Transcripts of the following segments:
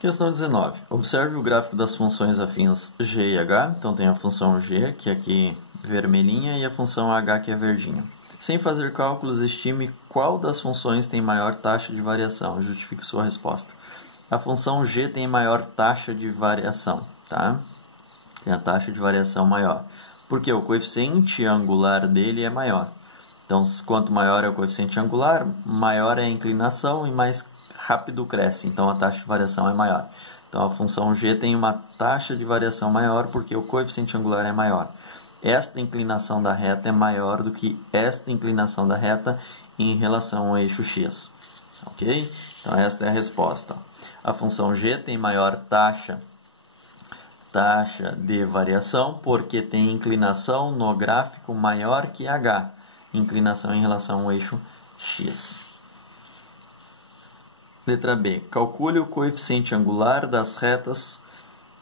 Questão 19. Observe o gráfico das funções afins g e h. Então tem a função g, que é aqui vermelhinha, e a função h, que é verdinha. Sem fazer cálculos, estime qual das funções tem maior taxa de variação. Justifique sua resposta. A função g tem maior taxa de variação, tá? Tem a taxa de variação maior. Porque o coeficiente angular dele é maior. Então, quanto maior é o coeficiente angular, maior é a inclinação e mais rápido cresce. Então, a taxa de variação é maior. Então, a função g tem uma taxa de variação maior porque o coeficiente angular é maior. Esta inclinação da reta é maior do que esta inclinação da reta em relação ao eixo x. Ok? Então, esta é a resposta. A função g tem maior taxa de variação porque tem inclinação no gráfico maior que h. Inclinação em relação ao eixo x. Letra B. Calcule o coeficiente angular das retas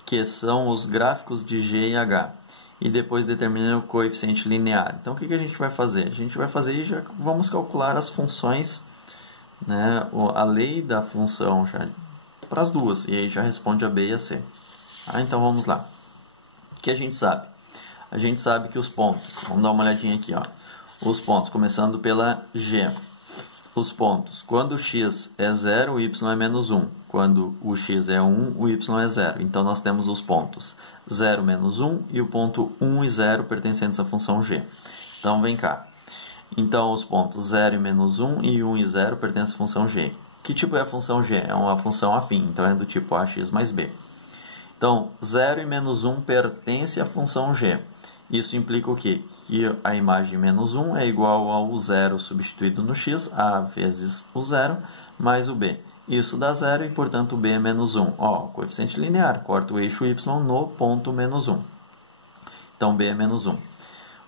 que são os gráficos de g e h. E depois determine o coeficiente linear. Então, o que a gente vai fazer? A gente vai fazer e já vamos calcular as funções, né, a lei da função já, para as duas. E aí já responde a B e a C. Então, vamos lá. O que a gente sabe? A gente sabe que os pontos, vamos dar uma olhadinha aqui, ó. Os pontos, começando pela G. Os pontos, quando o x é 0, o y é menos 1. Quando o x é 1, o y é 0. Então, nós temos os pontos 0, menos 1 e o ponto 1 e 0 pertencentes à função g. Então, vem cá. Então, os pontos 0 e menos 1 e 1 e 0 pertencem à função g. Que tipo é a função g? É uma função afim, então é do tipo ax mais b. Então, 0 e menos 1 pertence à função g. Isso implica o quê? Que a imagem menos 1 é igual ao 0 substituído no x, a vezes o 0, mais o b. Isso dá 0 e, portanto, o b é menos 1. Ó, coeficiente linear, corta o eixo y no ponto menos 1. Então, b é menos 1.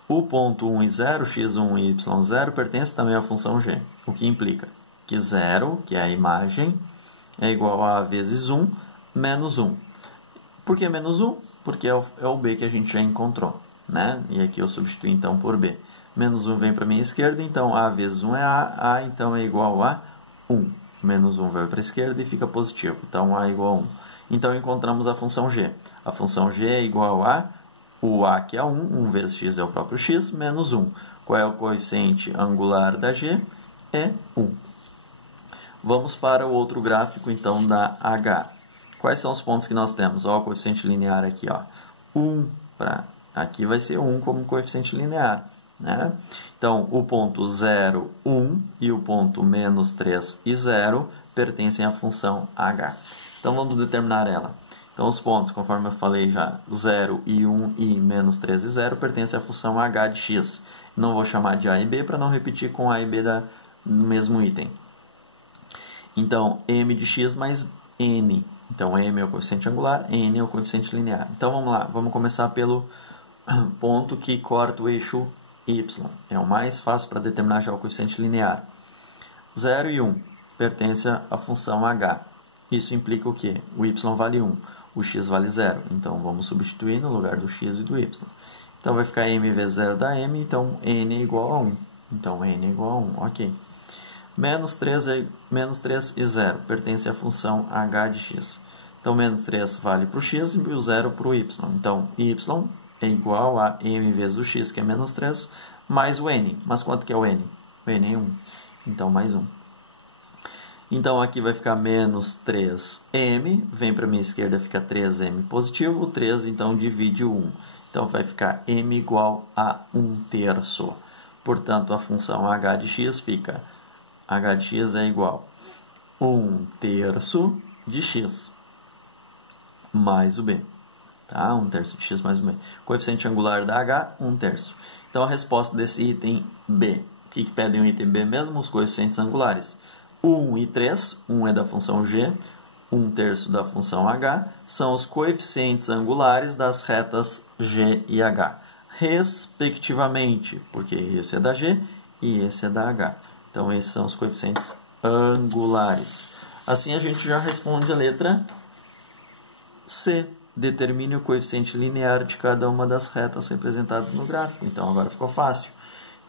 O ponto 1 e 0, x1 e y0, pertence também à função g. O que implica que 0, que é a imagem, é igual a vezes 1, menos 1. Por que menos 1? Porque é o b que a gente já encontrou, né? E aqui eu substituo então por b. Menos 1 vem para a minha esquerda, então a vezes 1 é a então é igual a 1. Menos 1 vai para a esquerda e fica positivo, então a é igual a 1. Então encontramos a função g. A função g é igual a o a, que é 1, 1 vezes x é o próprio x, menos 1. Qual é o coeficiente angular da g? É 1. Vamos para o outro gráfico, então, da h. Quais são os pontos que nós temos? Ó, o coeficiente linear aqui, ó. 1 para... Aqui vai ser 1 como coeficiente linear, né? Então, o ponto 0, 1 e o ponto menos 3 e 0 pertencem à função h. Então, vamos determinar ela. Então, os pontos, conforme eu falei já, 0 e 1 e menos 3 e 0 pertencem à função h de x. Não vou chamar de a e b para não repetir com a e b do mesmo item. Então, m de x mais n. Então, m é o coeficiente angular, n é o coeficiente linear. Então, vamos lá. Vamos começar pelo ponto que corta o eixo y. É o mais fácil para determinar já o coeficiente linear. 0 e 1 pertencem à função h. Isso implica o quê? O y vale 1, o x vale 0. Então, vamos substituir no lugar do x e do y. Então, vai ficar m vezes 0 dá m, então n é igual a 1. Então, n é igual a 1, ok. Menos 3 e 0 pertence à função h de x. Então, menos 3 vale para o x e o 0 para o y. Então, y é igual a m vezes o x, que é menos 3, mais o n. Mas quanto que é o n? O n é 1. Então, mais 1. Então, aqui vai ficar menos 3m. Vem para a minha esquerda, fica 3m positivo. O 3, então, divide o 1. Então, vai ficar m igual a 1/3. Portanto, a função h de x fica... h de x é igual a 1/3 de x mais o b. Tá? 1/3 de x mais o b. Coeficiente angular da h, 1/3. Então, a resposta desse item B. O que pedem o item B mesmo? Os coeficientes angulares. 1 e 3, 1 é da função g, 1/3 da função h, são os coeficientes angulares das retas g e h, respectivamente, porque esse é da g e esse é da h. Então, esses são os coeficientes angulares. Assim, a gente já responde a letra C. Determine o coeficiente linear de cada uma das retas representadas no gráfico. Então, agora ficou fácil.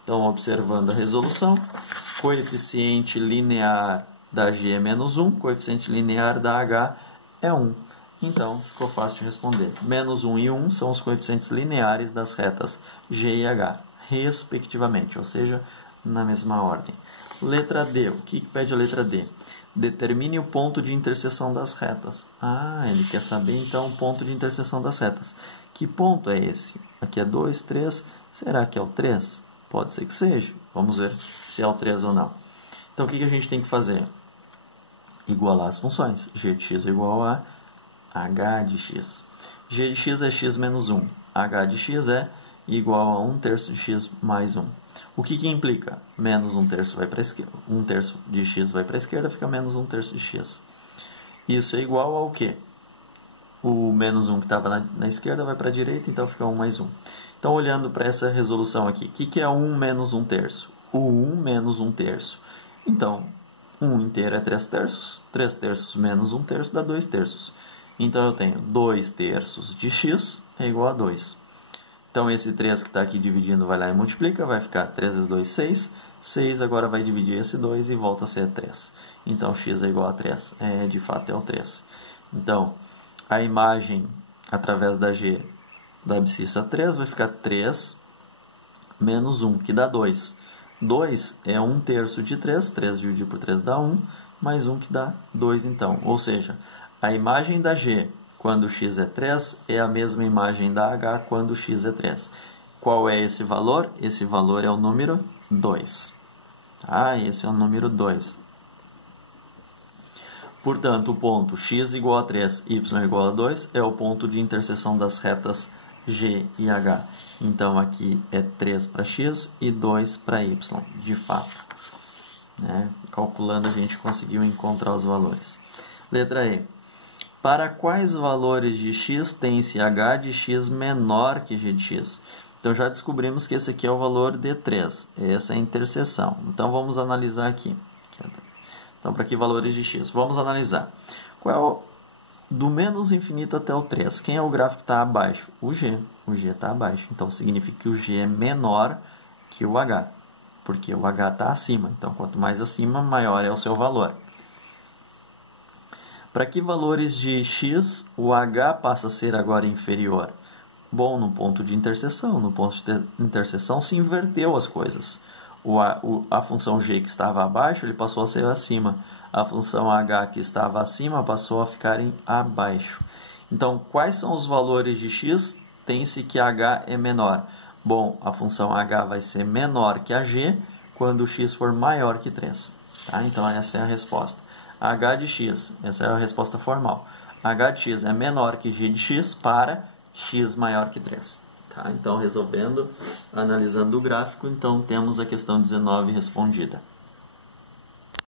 Então, observando a resolução, coeficiente linear da G é menos 1, coeficiente linear da H é 1. Então, ficou fácil de responder. Menos 1 e 1 são os coeficientes lineares das retas G e H, respectivamente, ou seja, na mesma ordem. Letra D. O que pede a letra D? Determine o ponto de interseção das retas. Ele quer saber, então, o ponto de interseção das retas. Que ponto é esse? Aqui é 2, 3. Será que é o 3? Pode ser que seja. Vamos ver se é o 3 ou não. Então, o que a gente tem que fazer? Igualar as funções. G de x é igual a h de x. G de x é x menos 1. H de x é igual a 1 terço de x mais 1. O que implica? Menos 1 terço vai para a esquerda. 1 terço de x vai para a esquerda, fica menos 1 terço de x. Isso é igual ao quê? O menos 1 que estava na esquerda vai para a direita, então fica 1 mais 1. Então, olhando para essa resolução aqui, o que é 1 menos 1 terço? O 1 menos 1 terço. Então, 1 inteiro é 3 terços. 3 terços menos 1 terço dá 2 terços. Então, eu tenho 2 terços de x é igual a 2. Então, esse 3 que está aqui dividindo vai lá e multiplica, vai ficar 3 vezes 2, 6. 6 agora vai dividir esse 2 e volta a ser 3. Então, x é igual a 3. De fato, é o 3. Então, a imagem através da G da abscissa 3 vai ficar 3 menos 1, que dá 2. 2 é 1 terço de 3. 3 dividido por 3 dá 1, mais 1 que dá 2, então. Ou seja, a imagem da G quando x é 3 é a mesma imagem da H quando x é 3. Qual é esse valor? Esse valor é o número 2. Esse é o número 2. Portanto, o ponto x igual a 3, y igual a 2 é o ponto de interseção das retas G e H. Então, aqui é 3 para x e 2 para y, de fato. Calculando, a gente conseguiu encontrar os valores. Letra E. Para quais valores de x tem-se h de x menor que g de x? Então, já descobrimos que esse aqui é o valor de 3. Essa é a interseção. Então, vamos analisar aqui. Então, para que valores de x? Vamos analisar. Qual é o do menos infinito até o 3? Quem é o gráfico que está abaixo? O g. O g está abaixo. Então, significa que o g é menor que o h. Porque o h está acima. Então, quanto mais acima, maior é o seu valor. Para que valores de x o h passa a ser agora inferior? Bom, no ponto de interseção. No ponto de interseção se inverteu as coisas. A função g que estava abaixo, ele passou a ser acima. A função h que estava acima passou a ficar abaixo. Então, quais são os valores de x? Tem-se que h é menor. Bom, a função h vai ser menor que a g quando x for maior que 3. Então, essa é a resposta. H de x, essa é a resposta formal. H de x é menor que g de x para x maior que 3. Então, resolvendo, analisando o gráfico, então temos a questão 19 respondida.